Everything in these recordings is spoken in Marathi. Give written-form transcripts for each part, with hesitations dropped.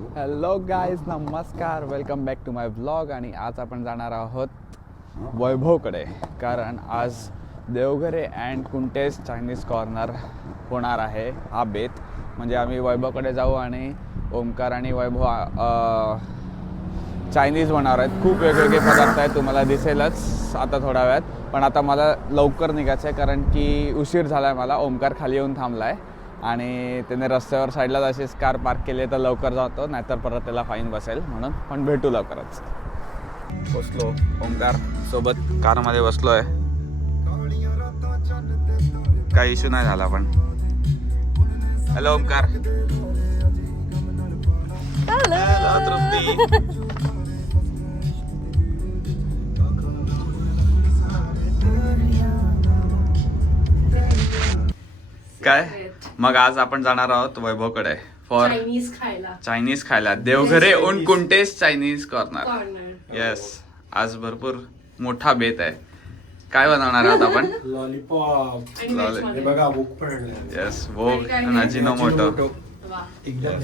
हॅलो गाईज, नमस्कार, welcome back to my vlog. आणि आज आपण जाणार आहोत वैभवकडे, कारण आज Deoghare and Kunte's Chinese corner होणार आहे. हा बेत म्हणजे आम्ही वैभवकडे जाऊ आणि ओमकार आणि वैभव चायनीज बनवणार आहेत. खूप वेगवेगळे पदार्थ आहेत, तुम्हाला दिसेलच आता थोड्या वेळात. पण आता मला लवकर निघायचं आहे कारण की उशीर झाला आहे मला. ओमकार खाली येऊन थांबला आहे आणि त्याने रस्त्यावर साईडला अशीच कार पार्क केली तर लवकर जातो, नाहीतर परत त्याला फाईन बसेल म्हणून. पण भेटू लवकरच. बसलो ओमकार सोबत कारमध्ये बसलो आहे, काही इश्यू नाही झाला. पण हॅलो ओमकार. हॅलो तृप्ती. काय मग आज आपण जाणार आहोत वैभवकडे फॉर चायनीज खायला. देवघरे ओन कुंटेस चायनीज कॉर्नर. येस, आज भरपूर मोठा बेत आहे. काय बनवणार आहोत आपण? लॉलीपॉप. हे बघा भूक पण. येस, भोग आणि अजिनोमोटो. एकदम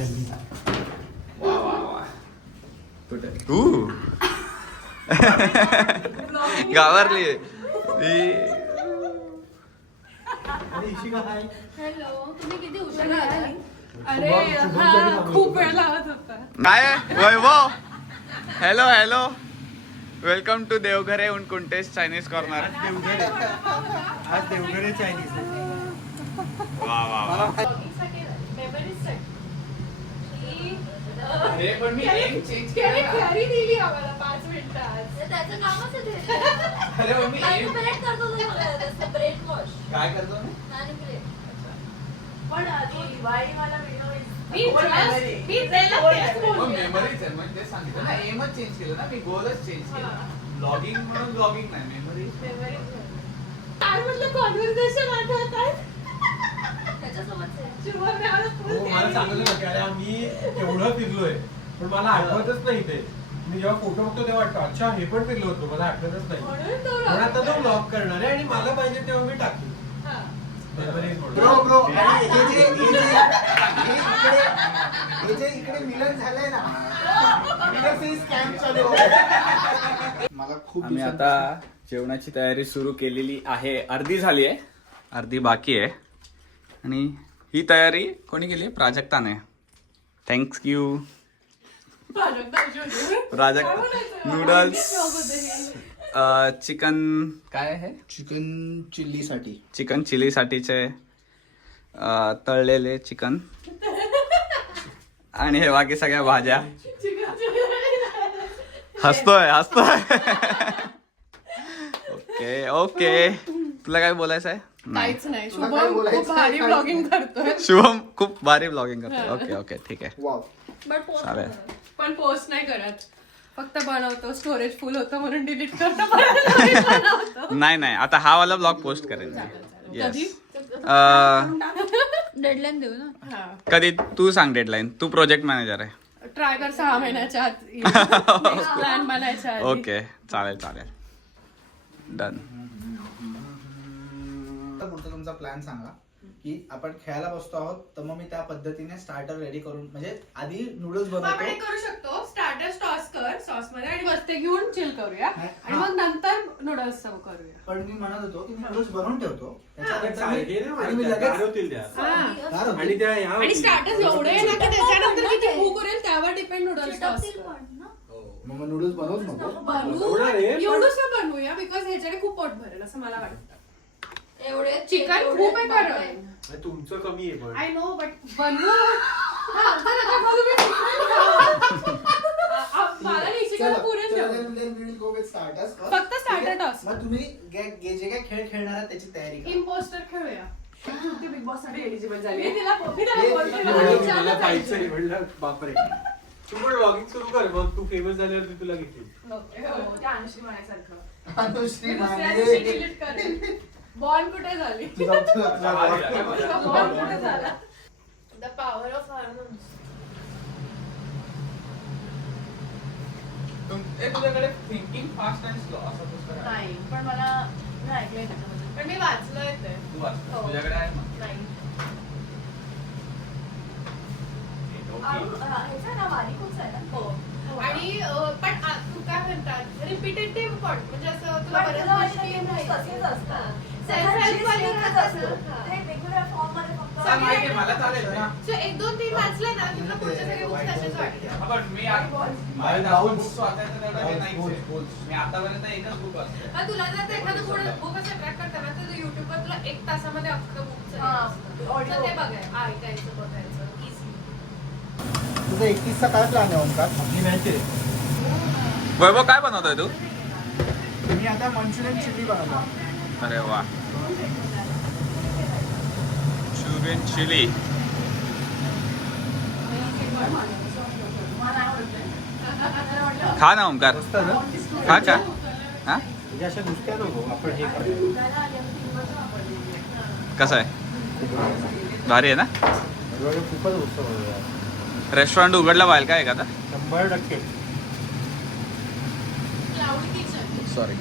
वा वा वा. गावारली हॅलो, तुम्ही किती हुशार आहात. अरे हा खूप वेळ लागत होता. काय Vaibhav. Hello hello, welcome to Devghare उन कुंटेस चायनीज कॉर्नर. आज देवघरे चायनीज. वा वा वा. अरे पण मी एक चेंज केली दिली आम्हाला 5 मिनिटात. त्याचं कामच आहे ते. अरे मग मी मॅनिपुलेट करतो तुम्हाला. ब्रेन वॉश काय करतो मी? मॅनिपुलेट. पण आधी दिवाळी मला मेमरीच आहे म्हणजे सांगितलं ना, एमच चेंज केलं ना मी, गोलच चेंज केला. ब्लॉगिंग म्हणून ब्लॉगिंग नाही, मेमरी. काय म्हटलं कॉन्व्हर्सेशन आठवतात त्याच्यासोबत मला चांगलं वाटतं. अरे आम्ही एवढं फिरलोय पण मला आठवतच नाही ते. मी जेव्हा फोटो बघतो तेव्हा वाटतं अच्छा हे पण फिरलो होतो, मला आठवतच नाही. पण आता तो ब्लॉग करणार आहे आणि मला पाहिजे तेव्हा मी टाकतो. ब्रो आणि हे जे इकडे मिलन झालंय ना, स्कॅम चालू आहे. मला खूप आम्ही आता जेवणाची तयारी सुरू केलेली आहे. अर्धी झाली आहे, अर्धी बाकी आहे. आणि ही तयारी कोणी केली? प्राजक्ताने. Thanks you Prajakta. Noodles, chicken, काय आहे? चिकन चिल्लीसाठी. चिकन चिलीसाठीचे तळलेले चिकन आणि हे बाकी सगळ्या भाज्या. हसतोय ओके ओके. तुला काय बोलायचं आहे? काहीच नाही. तुला काय शुभम बोलायचं? खूप भारी ब्लॉगिंग करतोय. शुभम खूप भारी ब्लॉगिंग करतोय. ओके ओके ठीक आहे, वाव. चालेल. पण पोस्ट नाही करत, फक्त बनवतो. स्टोरेज फुल होतं म्हणून डिलीट करतो. नाही नाही, आता हा वाला ब्लॉग पोस्ट करेन. येस. डेडलाईन देऊ ना. कधी? तू सांग डेडलाईन. तू प्रोजेक्ट मॅनेजर आहे. ट्राय कर 6 महिन्याच्या आत प्लॅन बनायच्या आधी. ओके चालेल चालेल, डन. पुढचा तुमचा प्लॅन सांगा की आपण खेळायला बसतो आहोत, तर मग मी त्या पद्धतीने स्टार्टर रेडी करून, म्हणजे आधी नूडल्स आपण बनवतो. एक करू शकतो. स्टार्टर टॉस कर सॉस मध्ये आणि वस्ते घेऊन चिल करूया आणि मग नंतर नूडल्स सर्व करूया. पण मी म्हणत होतो की मी नूडल्स बनवून ठेवतो आणि मी लगेच आणि त्या आणि स्टार्टर्स एवढे ना की त्याच्यानंतर किती भूक उरेल त्यावर डिपेंड नूडल्स टॉस कर. मग नूडल्स बनवूच नको. एवढंच बनवूया बिकॉज ह्याच्याने खूप पोट भरेल असं मला वाटतं. एवढे चिकन खूप आहे कारण तुमचं कमी आहे पण. आय नो बट बनवू. मला नाही चिकन पुरेल ठेव. फक्त starter toss. मग तुम्ही जे काय खेळ खेळणार आहात त्याची तयारी करा. इम्पोस्टर खेळूया. बिग बॉस साठी एलिजिबल झाली. मी त्याला मला पाहिजे म्हणलं बापरे. तू पण ब्लॉगिंग सुरू कर, मग तू फेमस झाल्यावर तुला घेतील. त्या अनुश्री म्हणायसारखं अनुश्री दुसऱ्या दिवशी डिलीट करेल. बॉल कुठे झाली? बॉल कुठे झाला? The power of hormones. तुझ्याकडे थिंकिंग फास्ट अँड स्लो असं पुस्तक आहे? नाही, पण मला ऐकलंय त्याच्यामध्ये. पण मी वाचलंय ते. तू वाचलं? तुझ्याकडे आहे मग? नाही. ह्याचा ना वारी कॉन्ट म्हणजे असं तुला बऱ्याच गोष्टी तसेच असतात. Self help वाले राहतात ना. ते वेगवेगळ्या फॉर्म मध्ये फक्त हा, माहिती आहे, मला चालेल ते. So, 1, 2, 3 वाचले ना की तुला पुढचे सगळे बुक्स तसेच वाटते. हा, पण मी माझ्या जाऊन बुक्स वाचायचं तेवढं हे नाहीच आहे. मी आतापर्यंत एकच बुक वाचलं. मग तुला जर ते एखादं बुक असं ट्रॅक करताना तर युट्यूबवर तुला 1 तासामध्ये अख्खं बुकचं हा, audio audio. ते बघायचं ऐकायचं बघायचं इझी. तुझं 31चा काय प्लॅन आहे ओंकार? आपली मॅच आहे. वैभव काय बनवतोय तू? मी आता मंचुरियन चिली बनवला. अरे वा, मंचुरियन चिली. खा ना ओंकार, खा का? हा, म्हणजे अशा नुसत्या नको आपण हे करू. कसं आहे? भारी आहे ना? खूपच उत्सव रेस्टॉरंट उघडला पाहिजे का एखादा? 100%. Cloud kitchen sorry,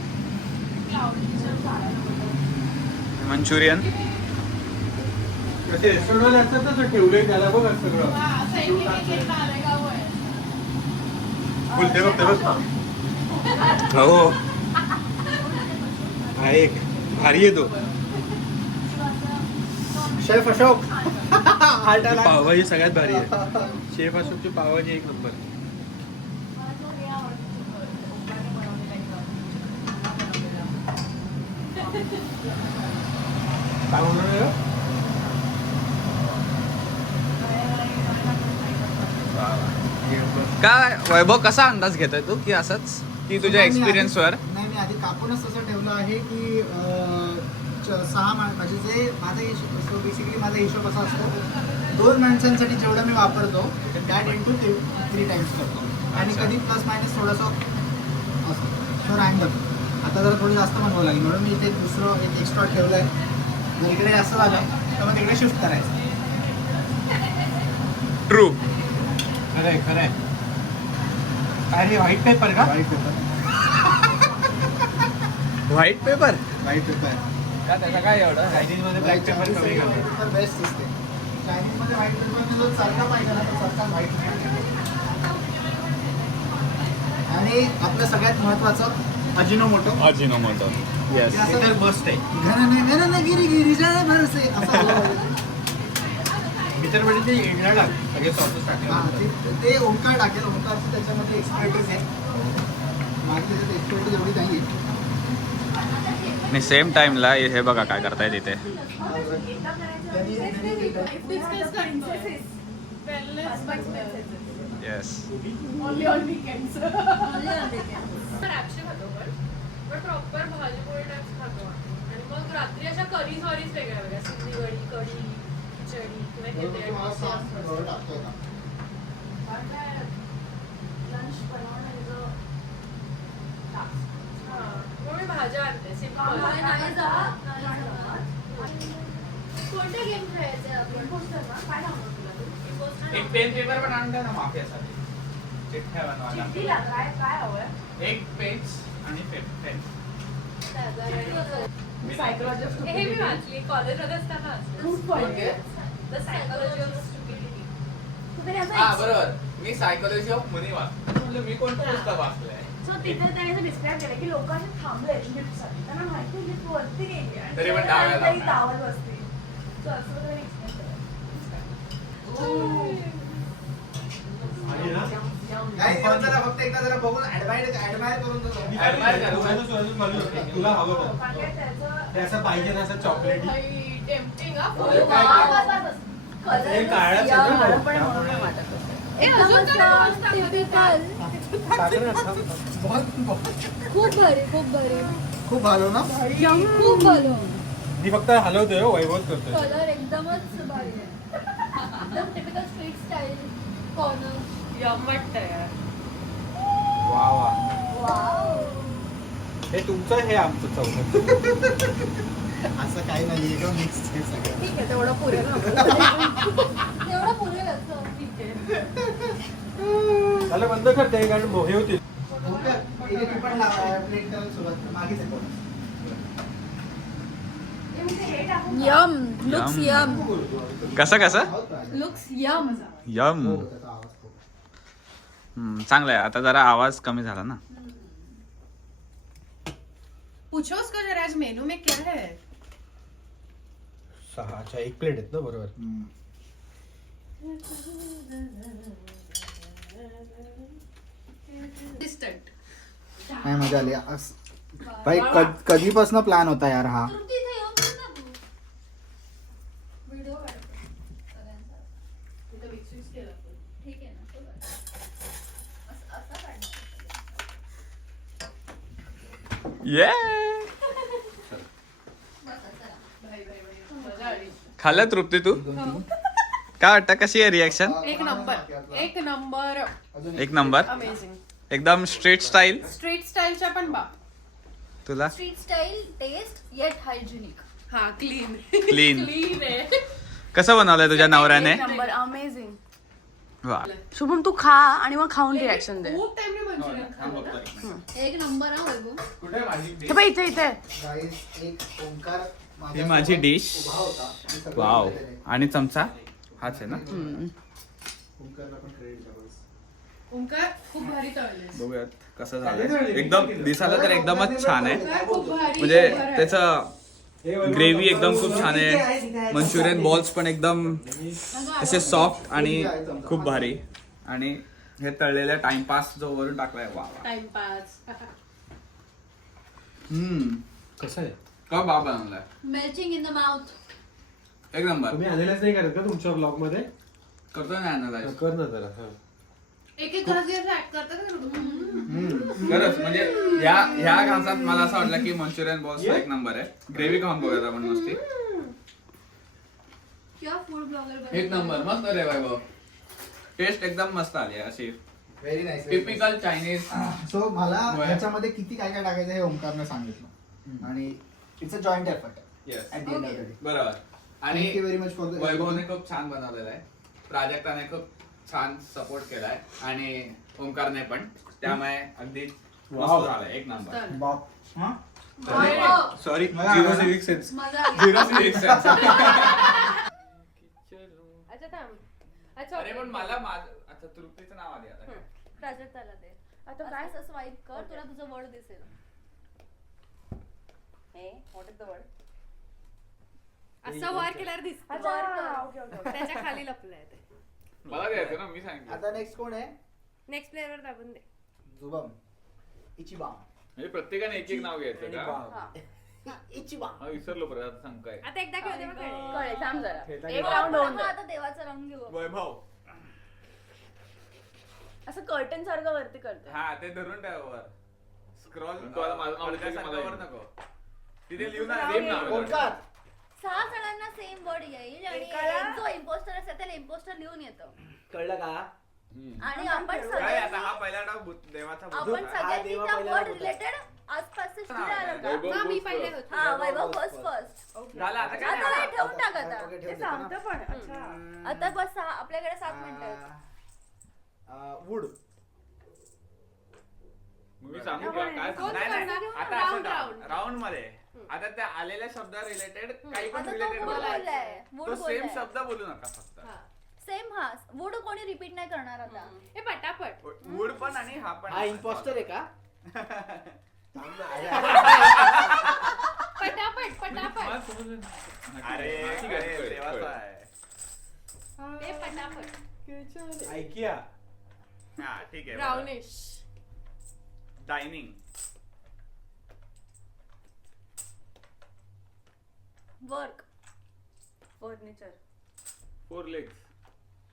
cloud kitchen Manchurian. कसे रेस्टॉरंटवाले असतात ना ते ठेवलंय त्याला बघ सगळं. असं एक घेतलं आलंय का वय बोलते बघ ते बघ. हो, हा एक भारी आहे तो. शेफ अशोक पावभाजी सगळ्यात भारी आहे. शेफ अशोकची पावभाजी एक नंबर. काय म्हणणार काय वैभव कसा अंदाज घेतोय तू की असंच की तुझ्या एक्सपिरियन्स वर? नाही, मी आधी कापूनच तसं ठेवलं आहे की 6 म्हणजे जे माझा हिशोब बेसिकली माझा हिशोब असा असतो 2 माणसांसाठी जेवढं मी वापरतो दॅट इंटू 3 टाइम्स करतो आणि कधी प्लस मायनस थोडंसं असं सो रँडम. आता जरा थोडं जास्त बनवावं लागेल म्हणून मी इथे दुसरं एक एक्स्ट्रा ठेवलं आहे. जर इकडे जास्त झालं तर मग तिकडे शिफ्ट करायचं. ट्रू. खरंय खरंय. काय रे व्हाईट पेपर का? White paper white paper white paper का, त्याचं काय एवढं? चायनीज मध्ये ब्लॅक पेपर कमी घालतात. पेपर बेस्ट दिसते. चायनीजमध्ये व्हाईट पेपर जो चालला पाहिजे ना तो चालता व्हाईट पेपर. आणि आपलं सगळ्यात महत्वाचं अजिनोमोटो. अजिनोमोटो. येस. ते असं ते तर मस्त आहे. घन गिरी गिरी जाय भरसे असं. मी तर म्हणजे ते येणार सगळे सॉसेस हा, टाकले. ते ओंकार टाकेल. ओंकारचं त्याच्यामध्ये एक्सपर्टीज आहे. माझी त्याच्यात एक्सपर्टीज एवढी नाही आहे. आणि सेम टाइमला हे बघा काय करताय तिथे. डिस्कस करतोय wellness yes. Only on weekends रॅप्शे खातो पण प्रॉपर भाजी पोळी टाइप्स खातो आणि मग रात्री अशा करी सॉरीज वेगळ्या वेगळ्या सिंधी वडी कढी खिचडी किंवा हे ते मग मी भाज्या आणते सिंपल कोणते गेम खेळायचे आपण? काय सांगतो तुला तू? एक पेन पेपर पण आणता ना माफियासाठी, चिठ्ठ्या बनवायला. चिठ्ठीला काय हवंय? एक पेज आणि पेन. हे मी वाचली कॉलेजमध्ये असताना द सायकोलॉजी ऑफ स्टुपिडिटी. तू तरी असं हा बरोबर, मी सायकोलॉजी ऑफ मनी वाचलं. म्हणजे मी कोणतं पुस्तक वाचलंय? सो तिथे त्याने असं डिस्क्राईब केलं की लोक असे थांबले लिफ्टसाठी. त्यांना माहिती लिफ्ट वरती गेली आणि तरी पण तेव्हा डाव्या तरी लावणार. धावत बसते. सो असं त्यांनी आणि ना नाही, जरा फक्त एकदा जरा बघून ऍडमायर करून देतो. Admire करू. तुला हवं का? कारण त्याचं ते असं पाहिजे ना असं चॉकलेटी. टेम्पटिंग हा अरे फुल काय वाव. काय? हे काळाच आहे ना. ए, अजून काय मस्त दाखवते. टाकलं ना. खूप भारी खूप भारी खूप भालो ना. खूप भारी मी फक्त हलवतोय वैभव करतोय. कलर एकदमच भारी आहे एकदम typical street style corner yum वाटतंय यार. वा वा. हे तुमचं हे आमचं चौकट. असं काही नाही एकदम मिक्स आहे सगळं. ठीक आहे तेवढं पुरेल ना. तेवढं पुरेल असं ठीक आहे. त्याला बंद करते कारण हे होतील. ओंकार, इथे तू पण प्लेट करायला सुरुवात कर. मागेच आहे कोण. यम लुक्स यम कसं लुक्स यम यम. हो, त्याचा आवाज खूप. चांगलं आहे. आता जरा आवाज कमी झाला ना. पूछो उसको जरा आज मेनू में क्या है. 6 अच्छा 1 प्लेट आहेत ना बरोबर. डिस्टंट. नाही मजा आली भाई. कधीपासून प्लॅन होता यार हा. तृप्ती इथे येऊन बोल ना तू. व्हिडिओ काढते सगळ्यांचा. ठीक आहे ना, तो काढ. असा काढणार. ये बसा, चला. मजा आली. खाल्लं तृप्ती तू काय वाटतं कशी आहे रिॲक्शन एक नंबर. एक नंबर अमेझिंग. एकदम स्ट्रीट स्टाईल स्ट्रीट स्टाईलच्या पण बाप. तुला street style taste yet hygienic. हा क्लीन. क्लीन क्लीन आहे. कसं बनवलंय तुझ्या नवऱ्याने नंबर अमेझिंग. वा शुभम तू खा आणि मग खाऊन रिॲक्शन दे. खूप टाइमने मंचुरियन खाल्लं. एक नंबर हा वैभव. कुठे आहे माझी हे बघ इथे इथे. गाईस एक ओंकार ही माझी डिश. उभा होता. मी सगळं वाव केलेलं आहे. आणि चमचा हाच आहे ना ओंकारला पण क्रेडिट द्या बस. ओंकार खूप भारी तळले. बघूयात कसं झालंय एकदम दिसायला तर एकदमच छान आहे खूप भारी. म्हणजे खूप भारी. त्याचं ग्रेव्ही एकदम खूप छान आहे मंचुरियन बॉल्स पण एकदम असे सॉफ्ट आणि खूप भारी आणि हे तळलेलं टाइमपास जो वरून टाकलाय वा वा. टाइमपास. कसं आहे का बाब बनवलाय मेल्चिंग इन द माउथ. एक नंबर तुम्ही अनालाइज नाही करत का तुमच्या ब्लॉग मध्ये? करतो ना अनालाइज कर ना जरा. हा. एक एक घास घ्यायला ऍड करतात ना तुम्ही. खरंच म्हणजे ह्या घासात मला असं वाटलं की मंचुरियन बॉल्स एक नंबर आहे ग्रेव्ही खाऊन बघूयात आपण मस्ती किंवा फूड ब्लॉगर एक नंबर मस्त रे वैभव टेस्ट एकदम मस्त आली आहे अशी very nice. Typical Chinese so मला होय. याच्यामध्ये किती काय काय टाकायचं हे ओंकारने सांगितलं आणि it's a joint effort yes at the end of the day. बरोबर आणि thank you very much for the वैभवने खूप छान बनवलेलं आहे प्राजक्ताने खूप छान सपोर्ट केलाय आणि ओंकारने पण त्यामुळे अगदी मस्त Wow. झालंय एक नंबर सॉरी मला- 0 civic sense. मजा आली. अच्छा थांब. अच्छा अरे पण मला अच्छा तृप्तीचं नाव आली आता प्राजक्ताला दे. आता आता काय असं स्वाईप कर, तुला तुझं वर्ड दिसेल. हे व्हॉट इज द वर्ड. असं वर केल्यावर दिसत. अच्छा ओके ओके ओके. त्याच्या खाली लपलंय ते. मला द्यायचं ना मी सांगितलं आता नेक्स्ट कोण आहे? नेक्स्ट प्लेअरवर दाबून दे. जुबम. इचिबाम. म्हणजे प्रत्येकाने एक एक नाव घ्यायचं का हा. इचिबाम. हा विसरलो परत आता सांग काय आता एकदा खेळते मग कळेल. कळेल थांब जरा. खेळता एक हा, राऊंड होऊन हा, दे. आता देवाचा रंग घेऊ. वैभव असं कर्टन सारखं वरती करते. हा ते धरून ठेव वर स्क्रॉल वर नको तिथे लिहून सेम नाव ओंकार. 6 जणांना सेम वर्ड येईल आणि एकाला- एक जो इम्पोस्टर असेल त्याला इम्पोस्टर लिहून येतं कळलं का? आणि आपण काय आता सगळ्यांनी हा पहिला डाव देवाचा आपण बुद्ध आहे. सगळ्यांनी देवा त्या पहिला वर्ड होता. रिलेटेड आसपासचे स्किल हा, आलं का? वैभव हा मी बोलतो. पहिले होते. हा वैभव फर्स्ट झालं आता काय आता हे ठेवून टाक आता ओके, ते ठेवून देतो ना. सांगतं पण अच्छा. आता बस आपल्याकडे 7 मिनिटं आहेत. वूड. मग मी सांगू का काय कोण नाही, नाही. करणार? आता Round, round. राऊंड मध्ये आता त्या आलेल्या शब्दा रिलेटेड काही पण आता तो रिलेटेड वूड बोललाय तो वूड सेम बोललाय शब्द बोलू नका फक्त हा. सेम हा वूड कोणी रिपीट नाही करणार आता हे पटापट. वूड पण आणि हा पण हा इम्पॉस्टर आहे का? पटापट पटापट. अरे देवाचा आहे हे पटापट. ऐकिया हा ठीक आहे brownish. Dining work furniture. 4 legs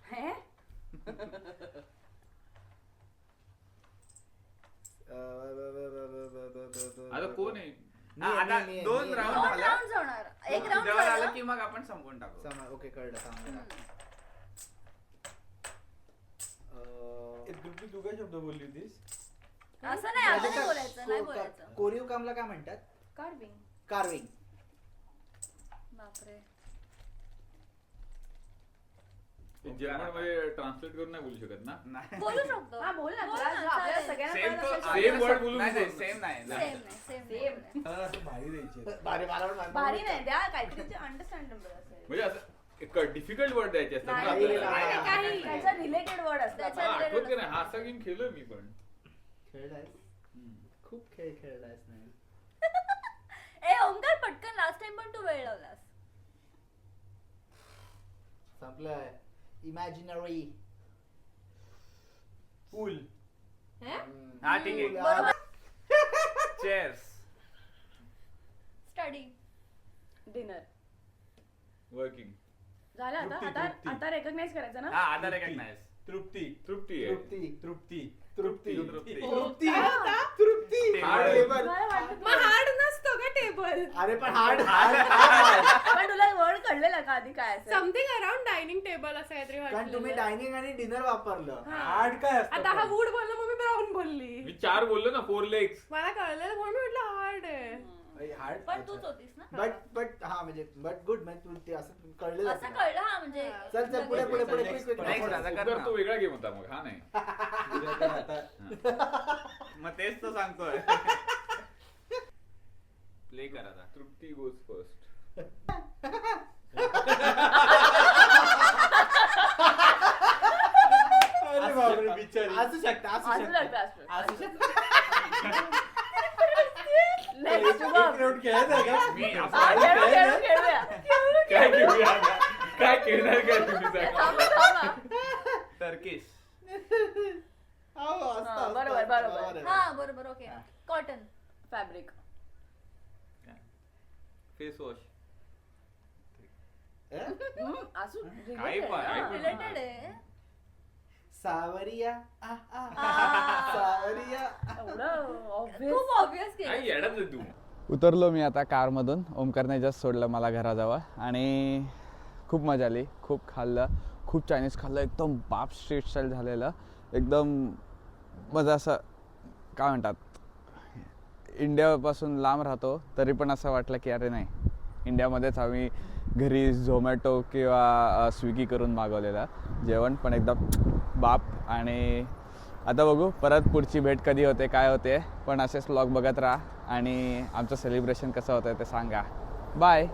हे आता कोण आहे मी हा, आहे, आता मी आहे, 2 मी आहे. राऊंड 2 झाले राऊंड होणार एक राऊंड तुझ्यावर आलं झालं की मग आपण संपवून टाकू ओके कळलं सांगा. तृप्ती तू काय शब्द बोलली होतीस? असं नाही असं नाही बोलायचं नाही बोलायचं कोरीव कामला काय म्हणतात? कार्विंग. कार्विंग. बापरे जर्मन मध्ये ट्रान्सलेट करून नाही बोलू शकत ना नाही बोलू शकतो हा बोल ना बोल तुला ना, जर आपल्याला चालेल. सगळ्यांना सेम कळत तो असेल सेम तर- वर्ड बोलू नाही सेम नाही सेम नाही सेम नाही हा, असं भारी द्यायची भारी मला पण माहिती. भारी नाही द्या काहीतरी अंडरस्टँडेबल असेल. म्हणजे असं डिफिकल्ट वर्ड द्यायचे असतात ना नाही, आपल्याला. नाही, काही त्याचा रिलेटेड वर्ड असतात. त्याच्या- मला आठवत की नाही हा असा गेम खेळलोय मी पण खेळलायस? खूप खेळ खेळलायस नाही. ओमकार पटकन लास्ट टाइम पण तू वेळ लावलास. संपलं. इमॅजिनरी पूल. हा ठीक आहे. बरोबर. चेअर्स. स्टडी. Dinner working. झालं आता तृप्ती, आता तृप्ती. आता रेकग्नाइज करायचं ना. हा आता रेकग्नाइज. तृप्ती. तृप्ती आहे. तृप्ती तृप्ती. तृप्ती तृप्ती. तृप्ती तृप्ती हार्ड टेबल. मग हार्ड नसतो का टेबल? अरे पण हार्ड पण तुला वर्ड कळलेला का आधी काय असेल? समथिंग अराउंड डायनिंग टेबल असं काहीतरी कारण तुम्ही वाटलं. डायनिंग आणि डिनर वापरलं. हार्ड काय असतं आता हा पण? वूड बोलला मग मी ब्राऊन बोलली. मी 4 बोललो ना 4 लेग्स. मला कळलेलं म्हणून मी म्हटलं हार्ड आहे. हार्ड पण तूच होतीस ना. बट हा म्हणजे बट गुड म्हणजे तू ते असं कळलेलं असं असेल. कळलं हा म्हणजे. चल चल पुढे पुढे पुढे Next, quick, quick. next. उत्तर तो वेगळा गेम होता मग हा नाही. उद्या तर आता मग तेच तर सांगतोय. प्ले करा आता. तृप्ती गोज फर्स्ट. अरे बापरे बिचारी. असू शकतं असू असू शकतं शकतं, असू शकतं. Next, शुभम. एक राऊंड खेळायचा आहे का? मी हा, असं खेळू, खेळू, खेळूया. काय घेऊया आता? काय खेळणार काय तुम्ही थांबा, सांगा. थांबा. टर्किश. हो, असतं, हा, असतं, बरोबर, असतं, बरोबर. आहे. हा बरोबर okay. Cotton. Fabric. Face wash. असू काही पण, काही पण. रिलेटेड आहे. सावरिया आ, आ, आ. सावरिया. एवढं obvious. खूप ऑब्विस काय केलं. येडच आहे तू. उतरलो मी आता कारमधून. ओमकारने जस्ट सोडलं मला घराजवळ आणि खूप मजा आली. खूप खाल्लं, खूप चायनीज खाल्लं. एकदम बाप स्ट्रीट स्टाईल झालेलं. एकदम मजा असं काय म्हणतात इंडियापासून लांब राहतो तरी पण असं वाटलं की अरे नाही इंडियामध्येच आम्ही घरी झोमॅटो किंवा स्विगी करून मागवलेलं जेवण पण एकदम बाप. आणि आता बघू परत पुढची भेट कधी होते काय होते. पण असेच व्लॉग बघत राहा आणि आमचं सेलिब्रेशन कसं होतं ते सांगा. बाय.